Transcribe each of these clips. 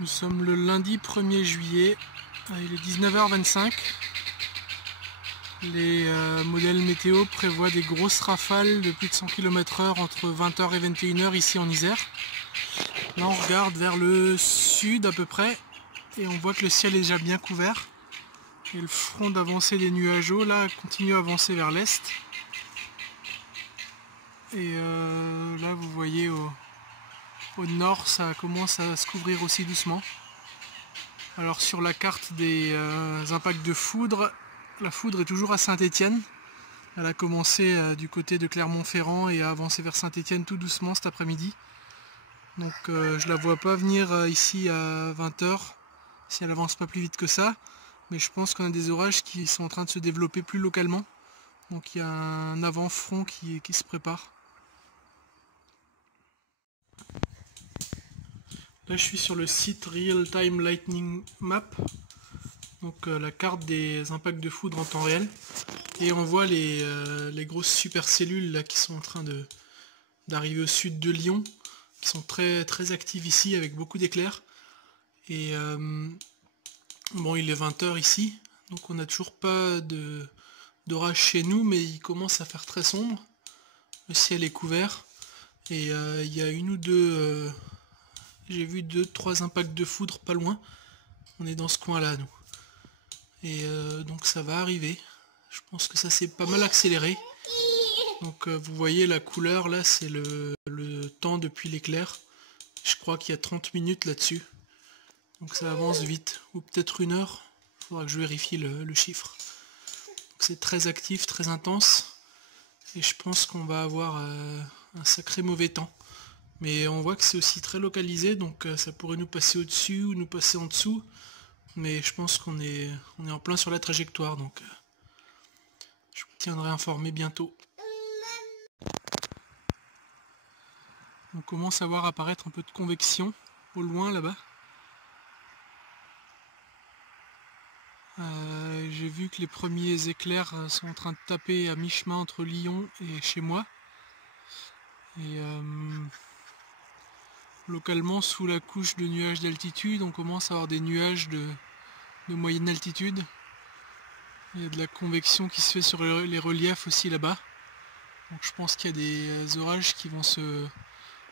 Nous sommes le lundi 1er juillet, il est 19h25. Les modèles météo prévoient des grosses rafales de plus de 100 km/h entre 20h et 21h ici en Isère. Là on regarde vers le sud à peu près et on voit que le ciel est déjà bien couvert. Et le front d'avancée des nuages hauts là continue à avancer vers l'est. Et là vous voyez au nord ça commence à se couvrir aussi doucement. Alors sur la carte des impacts de foudre, la foudre est toujours à Saint-Étienne. Elle a commencé du côté de Clermont-Ferrand et a avancé vers Saint-Étienne tout doucement cet après-midi. Donc je la vois pas venir ici à 20h si elle avance pas plus vite que ça. Mais je pense qu'on a des orages qui sont en train de se développer plus localement. Donc il y a un avant-front qui se prépare. Là je suis sur le site Real Time Lightning Map. Donc la carte des impacts de foudre en temps réel. Et on voit les grosses supercellules là, qui sont en train d'arriver au sud de Lyon, qui sont très, très actives ici avec beaucoup d'éclairs. Et bon, il est 20h ici, donc on n'a toujours pas d'orage chez nous, mais il commence à faire très sombre. Le ciel est couvert. Et il y a une ou deux... j'ai vu 2-3 impacts de foudre pas loin. On est dans ce coin là nous. Et donc ça va arriver. Je pense que ça s'est pas mal accéléré. Donc vous voyez la couleur là, c'est le temps depuis l'éclair. Je crois qu'il y a 30 minutes là-dessus. Donc ça avance vite. Ou peut-être 1 heure. Il faudra que je vérifie le chiffre. C'est très actif, très intense. Et je pense qu'on va avoir un sacré mauvais temps. Mais on voit que c'est aussi très localisé. Donc ça pourrait nous passer au-dessus ou nous passer en dessous. Mais je pense qu'on est en plein sur la trajectoire. Donc je vous tiendrai informé bientôt. On commence à voir apparaître un peu de convection au loin là-bas. J'ai vu que les premiers éclairs sont en train de taper à mi-chemin entre Lyon et chez moi. Et localement, sous la couche de nuages d'altitude, on commence à avoir des nuages de moyenne altitude. Il y a de la convection qui se fait sur les reliefs aussi là-bas. Donc je pense qu'il y a des orages qui vont se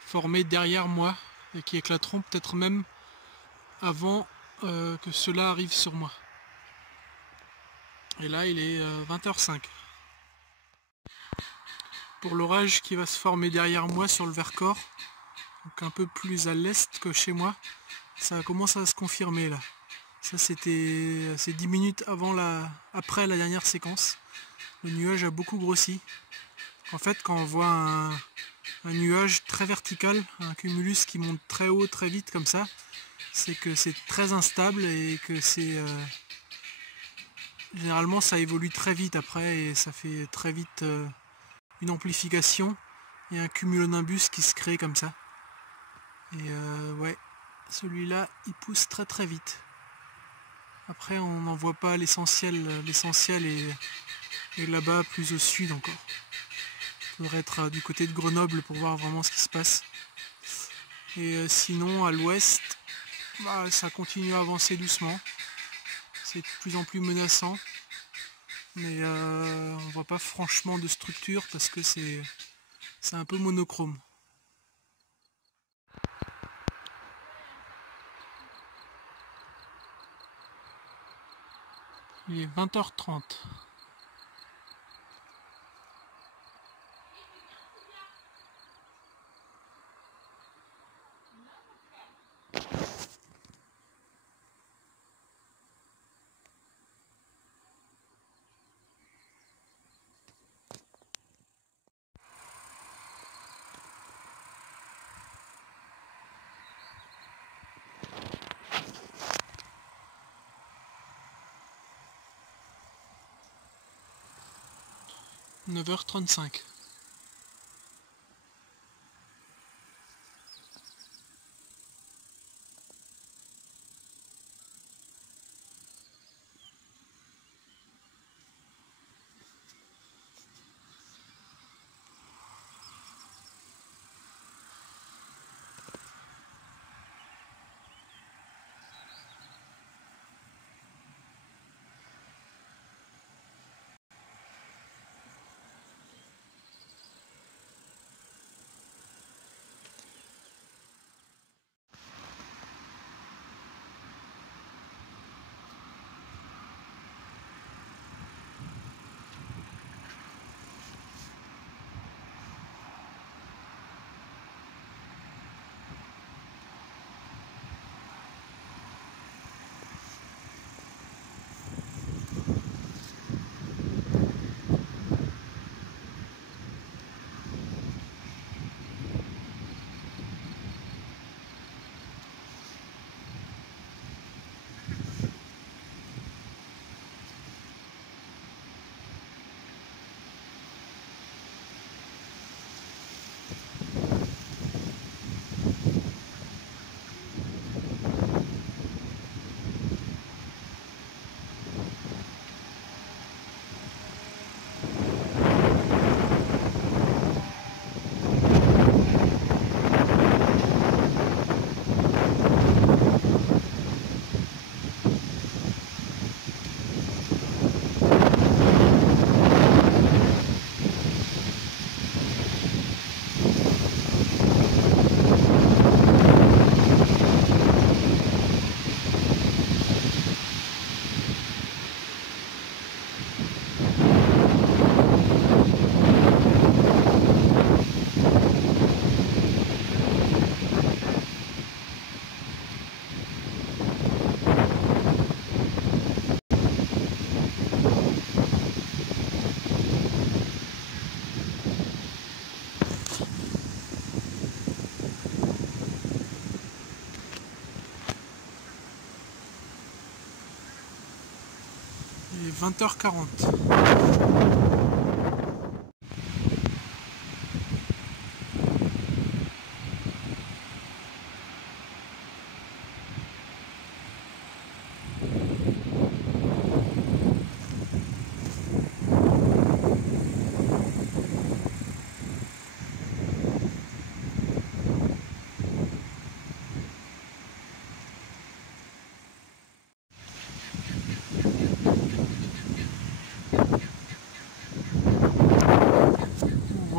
former derrière moi et qui éclateront peut-être même avant que cela arrive sur moi. Et là il est 20h05. Pour l'orage qui va se former derrière moi sur le Vercors, donc un peu plus à l'est que chez moi, ça commence à se confirmer là. Ça c'est 10 minutes après la dernière séquence. Le nuage a beaucoup grossi. En fait quand on voit un nuage très vertical, un cumulus qui monte très haut très vite comme ça, c'est que c'est très instable et que c'est... généralement ça évolue très vite après et ça fait très vite une amplification et un cumulonimbus qui se crée comme ça. Et ouais, celui-là il pousse très très vite. Après on n'en voit pas l'essentiel est là-bas plus au sud encore. Il faudrait être du côté de Grenoble pour voir vraiment ce qui se passe. Et sinon à l'ouest, bah, ça continue à avancer doucement. C'est de plus en plus menaçant. Mais on voit pas franchement de structure parce que c'est un peu monochrome. Il est 20h30. « 9h35. est 20h40.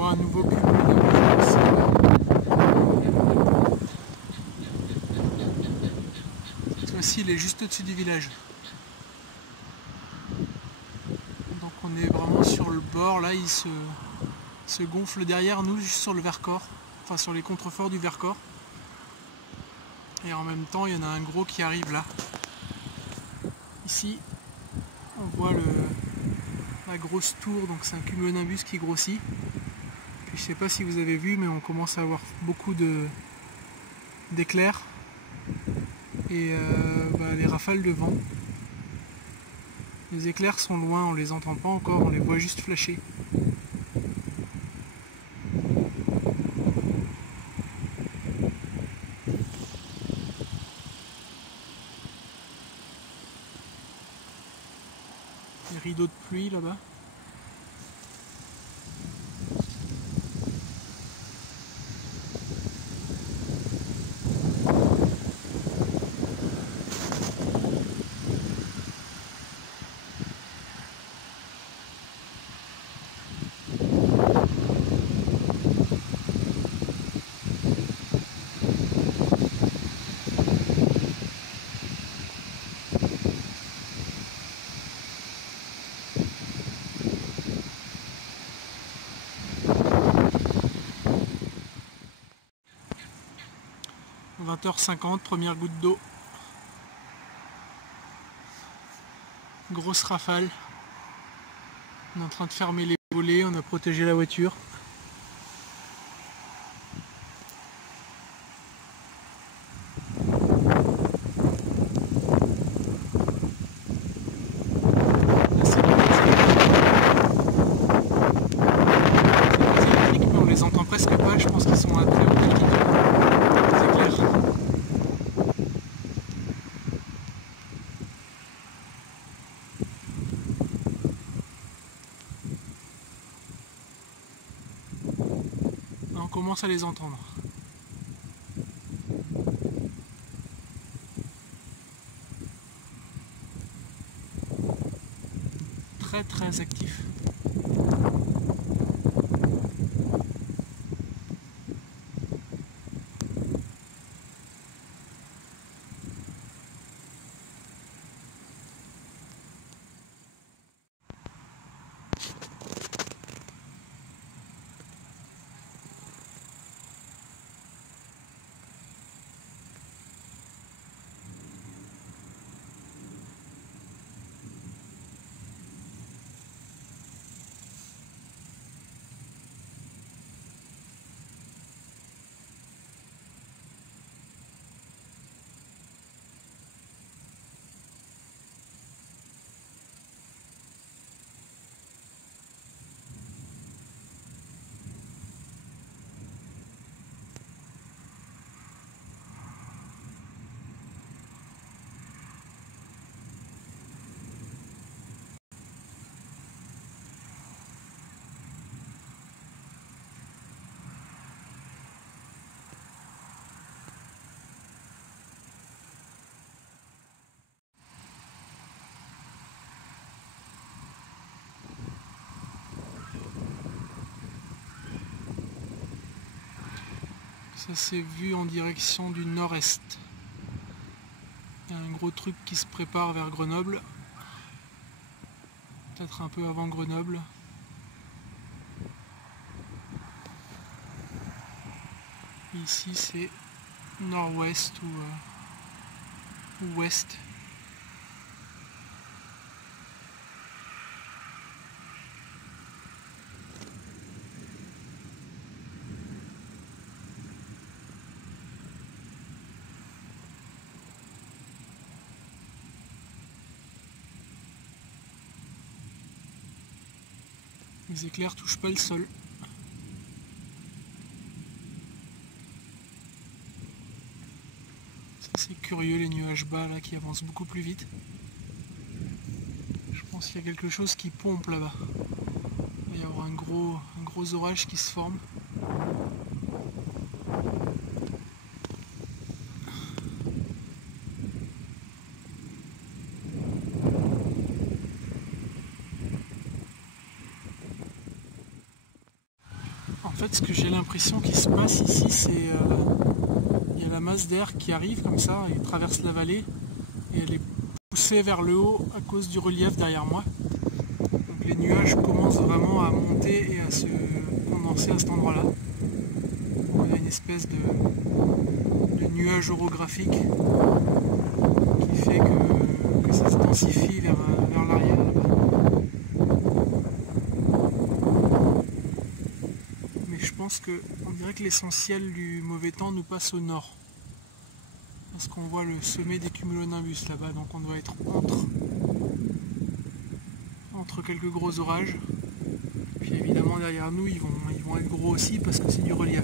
Un nouveau cumulonimbus. Cette fois-ci, il est juste au-dessus du village. Donc on est vraiment sur le bord. Là, il se gonfle derrière nous, juste sur le Vercors. Enfin, sur les contreforts du Vercors. Et en même temps, il y en a un gros qui arrive là. Ici, on voit la grosse tour. Donc c'est un cumulonimbus qui grossit. Puis, je ne sais pas si vous avez vu, mais on commence à avoir beaucoup d'éclairs et les rafales de vent. Les éclairs sont loin, on les entend pas encore, on les voit juste flasher. Les rideaux de pluie là-bas. « 20h50, première goutte d'eau. Grosse rafale. On est en train de fermer les volets, on a protégé la voiture. On les entend presque pas, je pense qu'ils sont à très haute altitude. Les éclairs. On commence à les entendre. Très très actif. Ça c'est vu en direction du nord-est. Il y a un gros truc qui se prépare vers Grenoble. Peut-être un peu avant Grenoble. Ici c'est nord-ouest ou ouest. Les éclairs touchent pas le sol. C'est curieux les nuages bas là qui avancent beaucoup plus vite. Je pense qu'il y a quelque chose qui pompe là-bas. Il va y avoir un gros orage qui se forme. En fait, ce que j'ai l'impression qu'il se passe ici, c'est il y a la masse d'air qui arrive comme ça et traverse la vallée et elle est poussée vers le haut à cause du relief derrière moi. Donc les nuages commencent vraiment à monter et à se condenser à cet endroit-là. On a une espèce de nuage orographique qui fait que ça se densifie vers l'arrière là-bas. Je pense qu'on dirait que l'essentiel du mauvais temps nous passe au nord. Parce qu'on voit le sommet des cumulonimbus là-bas, donc on doit être entre quelques gros orages. Puis évidemment derrière nous ils vont être gros aussi parce que c'est du relief.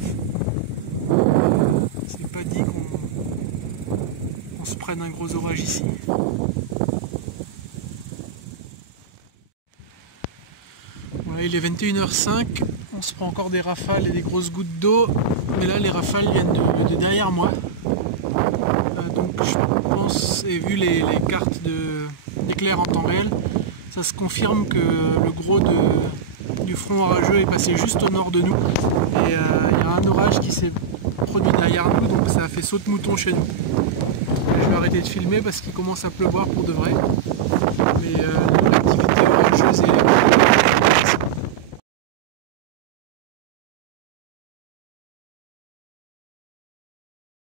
C'est pas dit qu'on se prenne un gros orage ici. Voilà, il est 21h05. On se prend encore des rafales et des grosses gouttes d'eau, mais là les rafales viennent de derrière moi. Donc je pense, et vu les cartes d'éclairs en temps réel, ça se confirme que le gros du front orageux est passé juste au nord de nous. Et il y a un orage qui s'est produit derrière nous, donc ça a fait saut de mouton chez nous. Et je vais arrêter de filmer parce qu'il commence à pleuvoir pour de vrai. Mais l'activité orageuse et